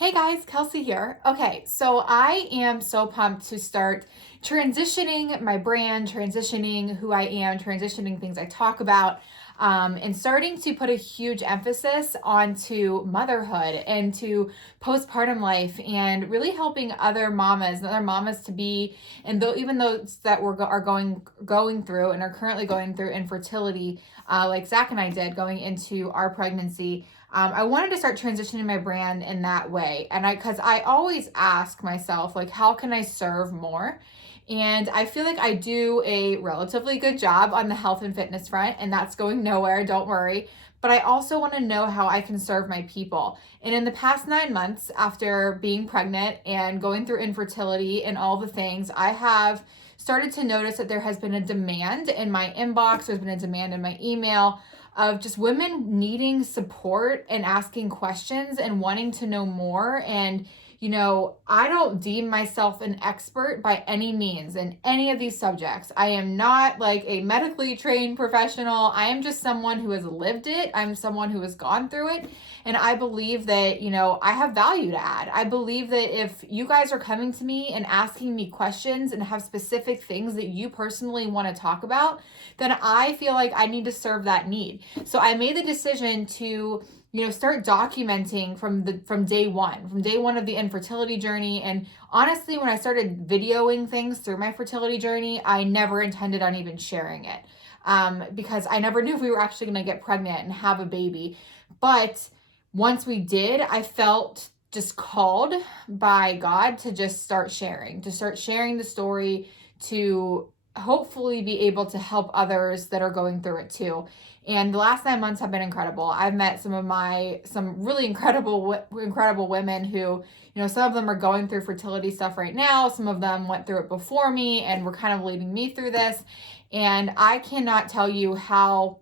Hey guys, Kelsey here. Okay, so I am so pumped to start transitioning my brand, transitioning who I am, transitioning things I talk about, and starting to put a huge emphasis onto motherhood and to postpartum life and really helping other mamas and other mamas to be, and though even those that are going through and are currently going through infertility, like Zach and I did going into our pregnancy. I wanted to start transitioning my brand in that way. Because I always ask myself, like, how can I serve more? And I feel like I do a relatively good job on the health and fitness front, and that's going nowhere, don't worry. But I also want to know how I can serve my people. And in the past 9 months, after being pregnant and going through infertility and all the things, I have started to notice that there has been a demand in my inbox, there's been a demand in my email of just women needing support and asking questions and wanting to know more. And, I don't deem myself an expert by any means in any of these subjects. I am not like a medically trained professional. I am just someone who has lived it. I'm someone who has gone through it. And I believe that, I have value to add. I believe that if you guys are coming to me and asking me questions and have specific things that you personally want to talk about, then I feel like I need to serve that need. So I made the decision to start documenting from day one of the infertility journey. And honestly, when I started videoing things through my fertility journey, I never intended on even sharing it, because I never knew if we were actually going to get pregnant and have a baby. But once we did, I felt just called by God to just start sharing the story, to hopefully be able to help others that are going through it too. And the last 9 months have been incredible. I've met some really incredible women who, some of them are going through fertility stuff right now. Some of them went through it before me and were kind of leading me through this. And I cannot tell you how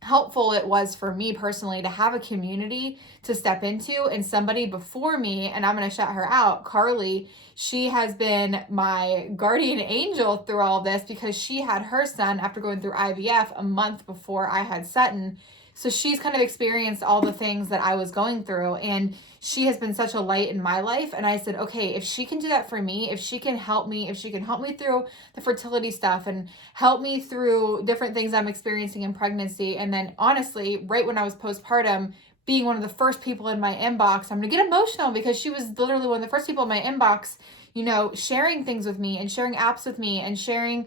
helpful it was for me personally to have a community to step into, and somebody before me, and I'm going to shout her out, Carly. She has been my guardian angel through all of this because she had her son after going through IVF a month before I had Sutton. So she's kind of experienced all the things that I was going through, and she has been such a light in my life. And I said, okay, if she can do that for me, if she can help me through the fertility stuff and help me through different things I'm experiencing in pregnancy. And then honestly, right when I was postpartum, being one of the first people in my inbox, I'm going to get emotional because she was literally one of the first people in my inbox, sharing things with me and sharing apps with me and sharing,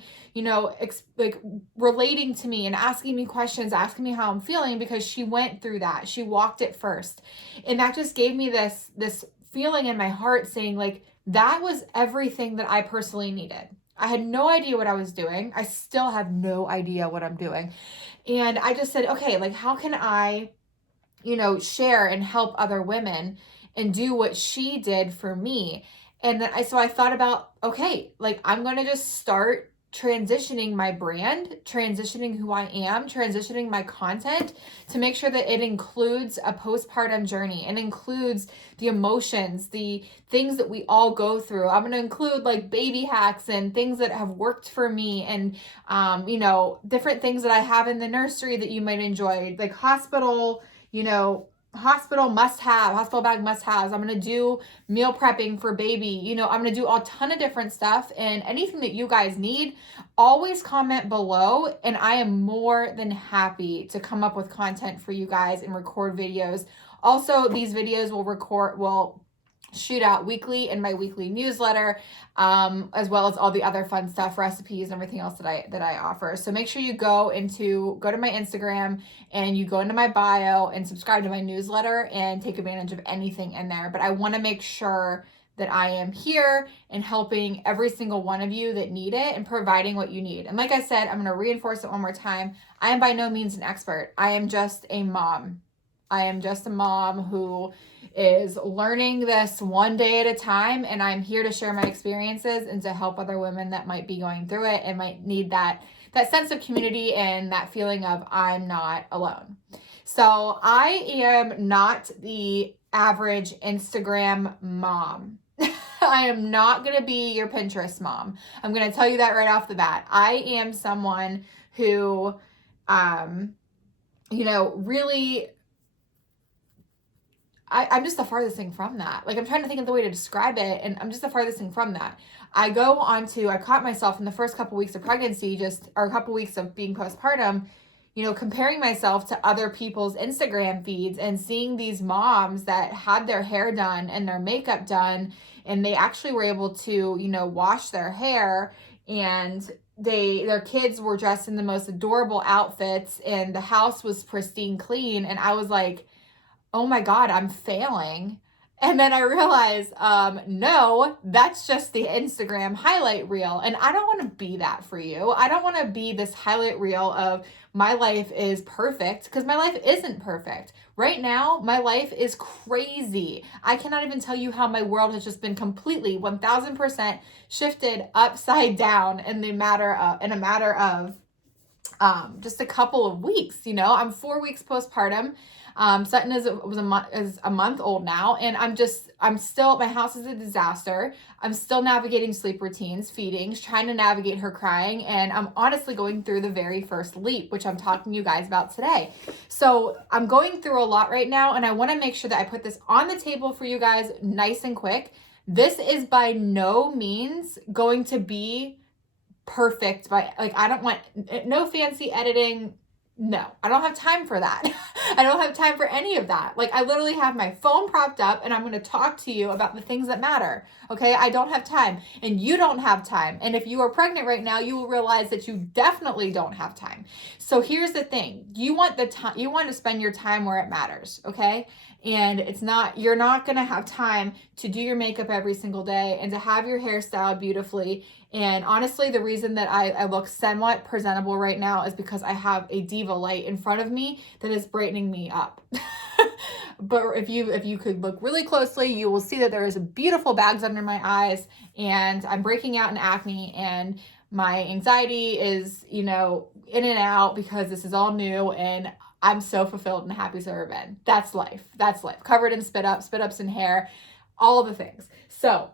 relating to me and asking me questions, asking me how I'm feeling, because she went through that. She walked it first. And that just gave me this feeling in my heart saying, like, that was everything that I personally needed. I had no idea what I was doing. I still have no idea what I'm doing. And I just said, okay, like, how can I, share and help other women and do what she did for me? And then I thought about, okay, like, I'm going to just start transitioning my brand, transitioning who I am, transitioning my content to make sure that it includes a postpartum journey. It includes the emotions, the things that we all go through. I'm going to include like baby hacks and things that have worked for me, and different things that I have in the nursery that you might enjoy, like hospital hospital bag must haves. I'm going to do meal prepping for baby. I'm going to do a ton of different stuff, and anything that you guys need, always comment below. And I am more than happy to come up with content for you guys and record videos. Also, these videos will shoot out weekly in my weekly newsletter, as well as all the other fun stuff, recipes, and everything else that I offer. So make sure you go to my Instagram and you go into my bio and subscribe to my newsletter and take advantage of anything in there. But I want to make sure that I am here and helping every single one of you that need it and providing what you need. And like I said, I'm going to reinforce it one more time. I am by no means an expert. I am just a mom. I am just a mom who is learning this one day at a time, and I'm here to share my experiences and to help other women that might be going through it and might need that sense of community and that feeling of I'm not alone. So I am not the average Instagram mom. I am not going to be your Pinterest mom. I'm going to tell you that right off the bat. I am someone who, really, I'm just the farthest thing from that. Like, I'm trying to think of the way to describe it, and I'm just the farthest thing from that. I caught myself in the first couple weeks of pregnancy, or a couple weeks of being postpartum, comparing myself to other people's Instagram feeds and seeing these moms that had their hair done and their makeup done, and they actually were able to, wash their hair, and their kids were dressed in the most adorable outfits, and the house was pristine clean. And I was like, oh my God, I'm failing. And then I realized, no, that's just the Instagram highlight reel. And I don't want to be that for you. I don't want to be this highlight reel of my life is perfect, because my life isn't perfect. Right now, my life is crazy. I cannot even tell you how my world has just been completely 1000% shifted upside down in a matter of just a couple of weeks. I'm 4 weeks postpartum. Sutton is a month old now, and my house is a disaster. I'm still navigating sleep routines, feedings, trying to navigate her crying, and I'm honestly going through the very first leap, which I'm talking to you guys about today. So I'm going through a lot right now, and I want to make sure that I put this on the table for you guys nice and quick. This is by no means going to be perfect, but I don't want no fancy editing. No, I don't have time for that. I don't have time for any of that. I literally have my phone propped up, and I'm going to talk to you about the things that matter. Okay. I don't have time, and you don't have time. And if you are pregnant right now, you will realize that you definitely don't have time. So here's the thing. You want to spend your time where it matters. Okay. And you're not going to have time to do your makeup every single day and to have your hair styled beautifully. And honestly, the reason that I look somewhat presentable right now is because I have a diva light in front of me that is brightening me up. But if you could look really closely, you will see that there is beautiful bags under my eyes, and I'm breaking out in acne, and my anxiety is, in and out, because this is all new, and I'm so fulfilled and happy as I've ever been. That's life. That's life. Covered in spit ups in hair, all the things. So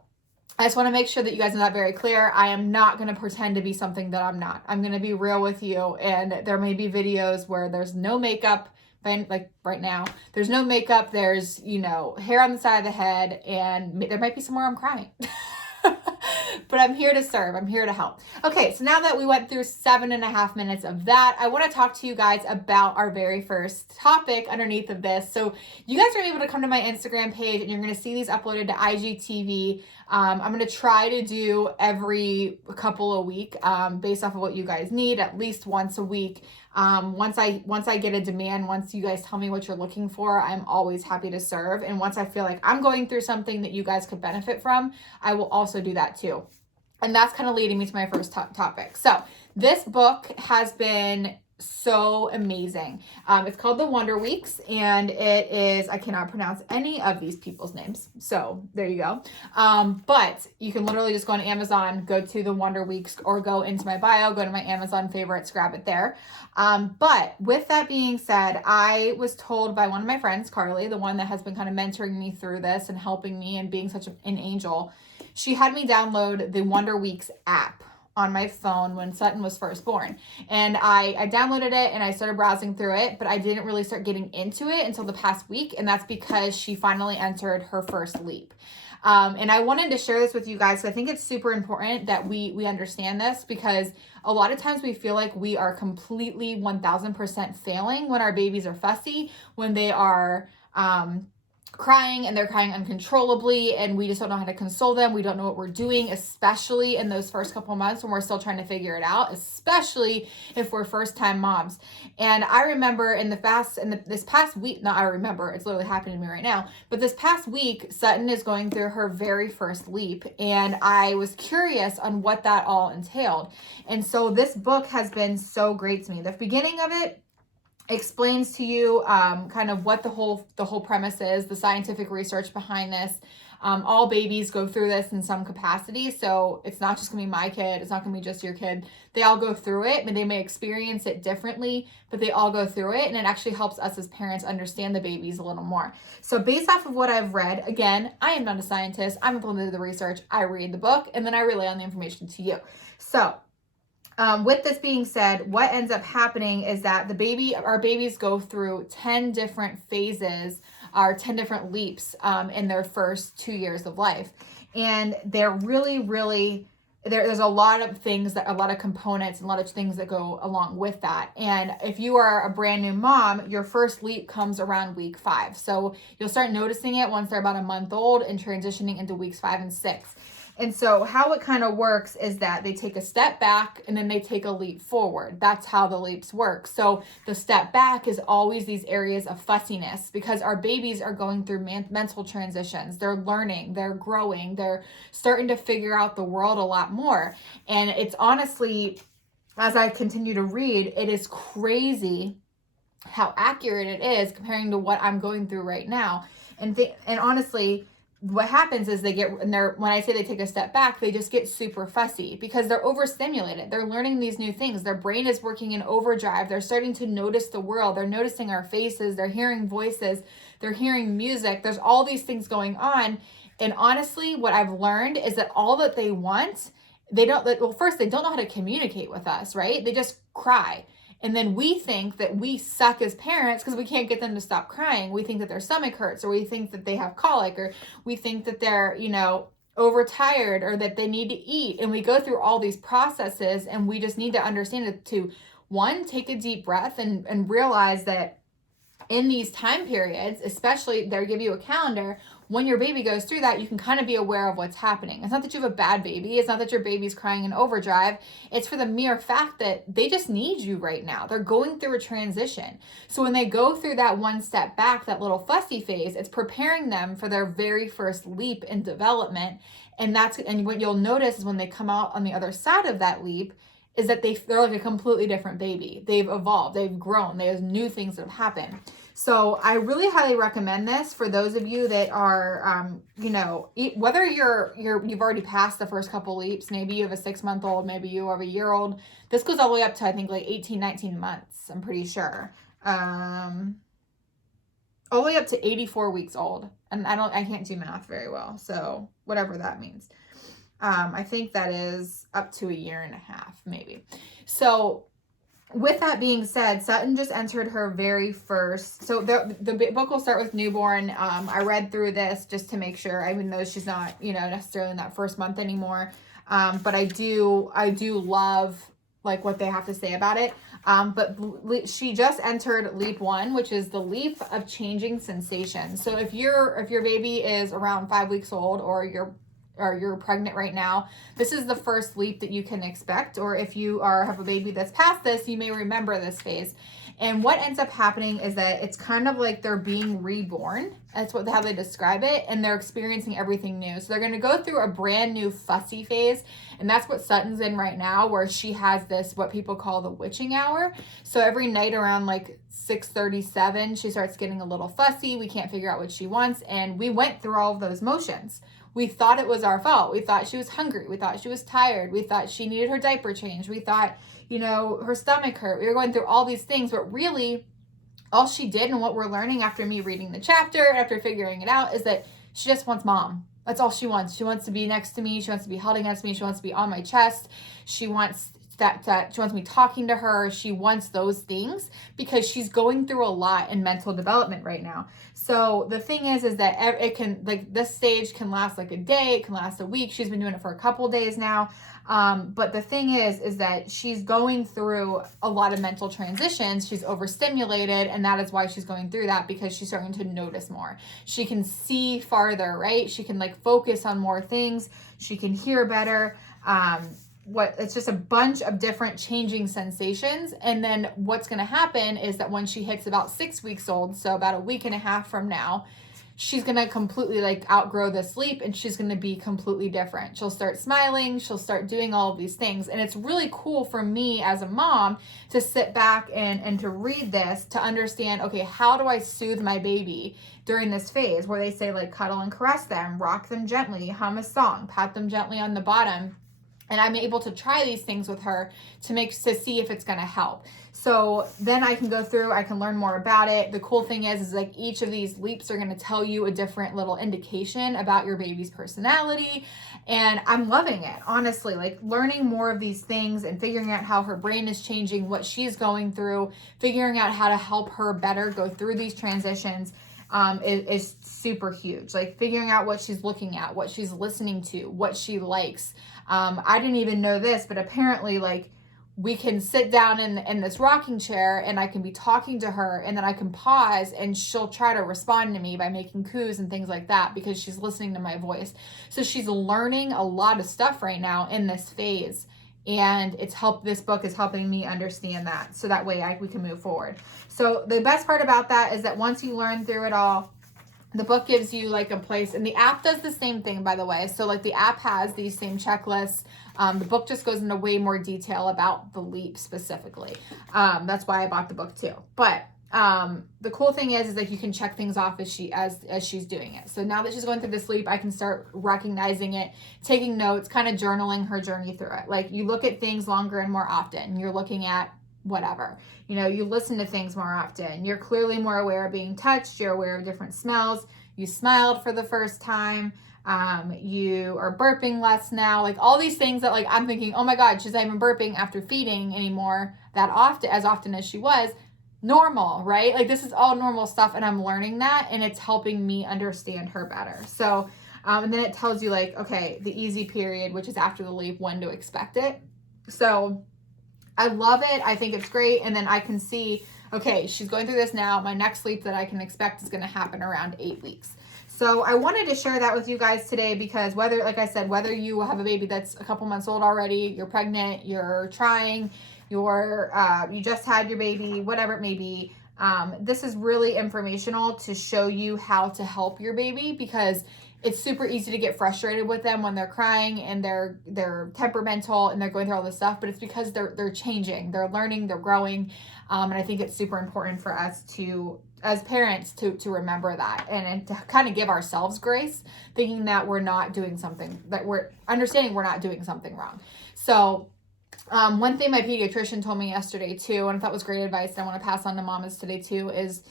I just want to make sure that you guys know that very clear. I am not going to pretend to be something that I'm not. I'm going to be real with you. And there may be videos where there's no makeup, like right now, there's no makeup. There's, hair on the side of the head, and there might be somewhere I'm crying. But I'm here to serve. I'm here to help. Okay, so now that we went through 7.5 minutes of that, I want to talk to you guys about our very first topic underneath of this. So you guys are able to come to my Instagram page, and you're going to see these uploaded to IGTV. I'm going to try to do every couple of weeks based off of what you guys need, at least once a week. Once I get a demand, once you guys tell me what you're looking for, I'm always happy to serve. And once I feel like I'm going through something that you guys could benefit from, I will also do that too. And that's kind of leading me to my first topic. So this book has been so amazing. It's called The Wonder Weeks, and it is, I cannot pronounce any of these people's names. So there you go. But you can literally just go on Amazon, go to The Wonder Weeks, or go into my bio, go to my Amazon favorites, grab it there. But with that being said, I was told by one of my friends, Carly, the one that has been kind of mentoring me through this and helping me and being such an angel. She had me download the Wonder Weeks app on my phone when Sutton was first born. And I downloaded it, and I started browsing through it, but I didn't really start getting into it until the past week. And that's because she finally entered her first leap. And I wanted to share this with you guys. So I think it's super important that we understand this, because a lot of times we feel like we are completely 1000% failing when our babies are fussy, when they are, crying and they're crying uncontrollably, and we just don't know how to console them. We don't know what we're doing, especially in those first couple months when we're still trying to figure it out, especially if we're first-time moms. And I remember this past week, not I remember, it's literally happening to me right now, but this past week, Sutton is going through her very first leap, and I was curious on what that all entailed. And so this book has been so great to me. The beginning of it explains to you kind of what the whole premise is, the scientific research behind this. All babies go through this in some capacity, so it's not just gonna be my kid, it's not gonna be just your kid. They all go through it, but they may experience it differently, but they all go through it, and it actually helps us as parents understand the babies a little more. So based off of what I've read, again, I am not a scientist, I'm implementing the research, I read the book, and then I relay on the information to you. So with this being said, what ends up happening is that our babies go through 10 different phases are 10 different leaps in their first 2 years of life. And they're really, really, there's a lot of things, that a lot of components and a lot of things that go along with that. And if you are a brand new mom, your first leap comes around week 5. So you'll start noticing it once they're about a month old and transitioning into weeks 5 and 6. And so how it kind of works is that they take a step back and then they take a leap forward. That's how the leaps work. So the step back is always these areas of fussiness, because our babies are going through mental transitions. They're learning, they're growing, they're starting to figure out the world a lot more. And it's honestly, as I continue to read, it is crazy how accurate it is comparing to what I'm going through right now. And honestly, what happens is when I say they take a step back, they just get super fussy because they're overstimulated. They're learning these new things. Their brain is working in overdrive. They're starting to notice the world. They're noticing our faces. They're hearing voices. They're hearing music. There's all these things going on. And honestly, what I've learned is that all that they want, first, they don't know how to communicate with us, right? They just cry. And then we think that we suck as parents because we can't get them to stop crying. We think that their stomach hurts, or we think that they have colic, or we think that they're, overtired, or that they need to eat. And we go through all these processes, and we just need to understand it to, one, take a deep breath and realize that in these time periods, especially, they'll give you a calendar. When your baby goes through that, you can kind of be aware of what's happening. It's not that you have a bad baby. It's not that your baby's crying in overdrive. It's for the mere fact that they just need you right now. They're going through a transition. So when they go through that one step back, that little fussy phase, it's preparing them for their very first leap in development. And what you'll notice is when they come out on the other side of that leap, is that they're like a completely different baby. They've evolved, they've grown, there's new things that have happened. So I really highly recommend this for those of you that are, whether you've already passed the first couple leaps, maybe you have a 6-month-old, maybe you have a year-old. This goes all the way up to, I think, like 18, 19 months, I'm pretty sure. All the way up to 84 weeks old. And I can't do math very well, so whatever that means. I think that is up to 1.5 years, maybe. So with that being said, Sutton just entered her very first, so the book will start with newborn. I read through this just to make sure, even though she's not, necessarily in that first month anymore. But I do love like what they have to say about it. But she just entered leap 1, which is the leap of changing sensations. So if your baby is around 5 weeks old, or you're pregnant right now, this is the first leap that you can expect. Or if you have a baby that's past this, you may remember this phase. And what ends up happening is that it's kind of like they're being reborn. That's how they describe it. And they're experiencing everything new. So they're going to go through a brand new fussy phase. And that's what Sutton's in right now, where she has this, what people call the witching hour. So every night around like 6:37, she starts getting a little fussy. We can't figure out what she wants. And we went through all of those motions. We thought it was our fault. We thought she was hungry. We thought she was tired. We thought she needed her diaper changed. We thought, her stomach hurt. We were going through all these things, but really all she did, and what we're learning after me reading the chapter, after figuring it out, is that she just wants mom. That's all she wants. She wants to be next to me. She wants to be held against me. She wants to be on my chest. She wants that she wants me talking to her. She wants those things because she's going through a lot in mental development right now. So the thing is that it can, like, this stage can last like a day, it can last a week. She's been doing it for a couple days now. But the thing is that she's going through a lot of mental transitions. She's overstimulated, and that is why she's going through that, because she's starting to notice more. She can see farther, right? She can like focus on more things. She can hear better. It's just a bunch of different changing sensations. And then what's going to happen is that when she hits about 6 weeks old, so about a week and a half from now, she's going to completely like outgrow the sleep, and she's going to be completely different. She'll start smiling. She'll start doing all of these things. And it's really cool for me as a mom to sit back and to read this, to understand, okay, how do I soothe my baby during this phase where they say like cuddle and caress them, rock them gently, hum a song, pat them gently on the bottom. And I'm able to try these things with her to see if it's going to help. So then I can go through, I can learn more about it. The cool thing is like each of these leaps are going to tell you a different little indication about your baby's personality. And I'm loving it, honestly, like learning more of these things and figuring out how her brain is changing, what she's going through, figuring out how to help her better go through these transitions. is super huge. Like figuring out what she's looking at, what she's listening to, what she likes. I didn't even know this, but apparently like we can sit down in this rocking chair and I can be talking to her and then I can pause and she'll try to respond to me by making coos and things like that because she's listening to my voice. So she's learning a lot of stuff right now in this phase. And this book is helping me understand that. So that way we can move forward. So the best part about that is that once you learn through it all, the book gives you like a place, and the app does the same thing, by the way. So like the app has these same checklists. The book just goes into way more detail about the leap specifically. That's why I bought the book too. But the cool thing is that you can check things off as she's doing it. So now that she's going through this leap, I can start recognizing it, taking notes, kind of journaling her journey through it. Like you look at things longer and more often. You're looking at whatever, you listen to things more often. You're clearly more aware of being touched. You're aware of different smells. You smiled for the first time. You are burping less now. Like all these things that like, I'm thinking, oh my God, she's not even burping after feeding anymore as often as she was. Normal, right? Like this is all normal stuff. And I'm learning that and it's helping me understand her better. So, and then it tells you like, okay, the easy period, which is after the leap, when to expect it. So I love it. I think it's great. And then I can see, okay, she's going through this now. My next sleep that I can expect is going to happen around 8 weeks. So I wanted to share that with you guys today because like I said, whether you have a baby that's a couple months old already, you're pregnant, you're trying, you just had your baby, whatever it may be, this is really informational to show you how to help your baby because it's super easy to get frustrated with them when they're crying and they're temperamental and they're going through all this stuff, but it's because they're changing, they're learning, they're growing. And I think it's super important for us as parents to remember that and to kind of give ourselves grace, thinking that we're not doing something, that we're understanding we're not doing something wrong. So one thing my pediatrician told me yesterday too, and I thought was great advice and I want to pass on to mamas today too, is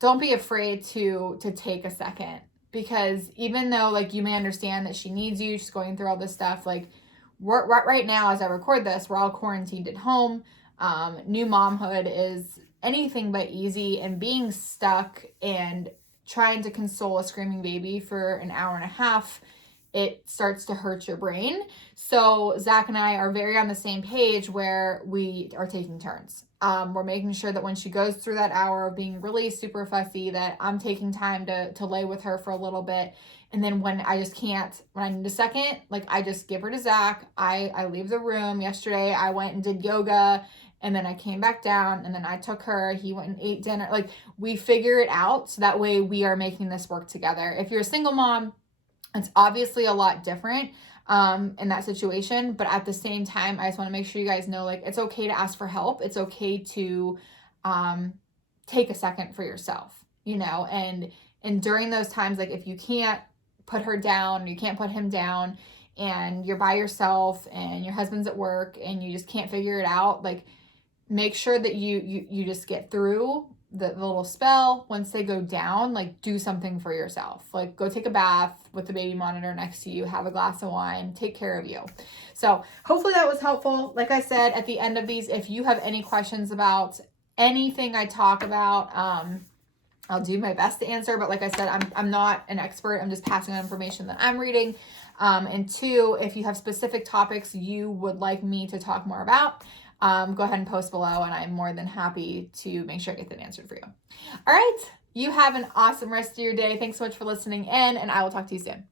don't be afraid to take a second. Because even though like you may understand that she needs you, she's going through all this stuff, like right now as I record this, we're all quarantined at home. New momhood is anything but easy, and being stuck and trying to console a screaming baby for an hour and a half, it starts to hurt your brain. So Zach and I are very on the same page where we are taking turns. We're making sure that when she goes through that hour of being really super fussy, that I'm taking time to lay with her for a little bit. And then when I need a second, like I just give her to Zach. I leave the room. Yesterday I went and did yoga and then I came back down and then I took her, he went and ate dinner. Like we figure it out. So that way we are making this work together. If you're a single mom, it's obviously a lot different in that situation. But at the same time, I just want to make sure you guys know, like, it's okay to ask for help. It's okay to take a second for yourself, and during those times, like if you can't put her down, you can't put him down and you're by yourself and your husband's at work and you just can't figure it out, like make sure that you just get through the little spell. Once they go down, like do something for yourself, like go take a bath with the baby monitor next to you, have a glass of wine, take care of you. So hopefully that was helpful. Like I said, at the end of these, if you have any questions about anything I talk about, I'll do my best to answer, but like I said, I'm not an expert. I'm just passing on information that I'm reading. And two, if you have specific topics you would like me to talk more about, go ahead and post below and I'm more than happy to make sure I get that answered for you. All right. You have an awesome rest of your day. Thanks so much for listening in, and I will talk to you soon.